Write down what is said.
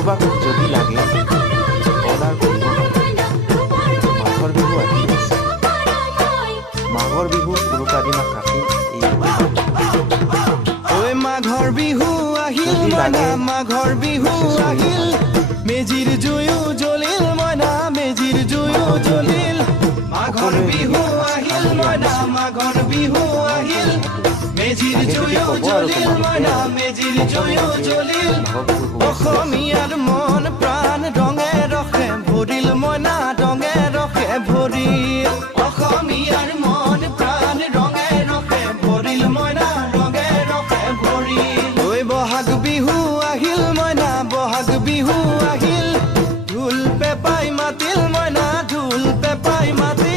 কাৰোবাক যদি লাগে অৰ্ডাৰ কৰিব মাঘৰ বিহু আহি আছে মাঘৰ বিহু উৰুকা দিনা কাটি ঐ মাঘৰ বিহু আহিল মইনা মাঘৰ বিহু আহিল মেজিৰ জুয়ো জ্বলিল মইনা মেজিৰ জুয়ো জ্বলিল মাঘৰ বিহু আহিল মইনা মাঘৰ বিহু আহিল মেজিৰ জুয়ো জ্বলিল মইনা মেজিৰ জুয়ো জ্বলিল অসমীয়াৰ মন প্ৰাণ ৰঙে ৰখে ভৰিল মইনা ৰঙে ৰখে ভৰিল অসমীয়াৰ মন প্ৰাণ ৰঙে ৰখে ভৰিল মইনা ৰঙে ৰখে ভৰিল ঐ বহাগ বিহু আহিল মইনা বহাগ বিহু আহিল ঢোল পেপাই মাতিল মইনা ঢোল পেপাই মাতিল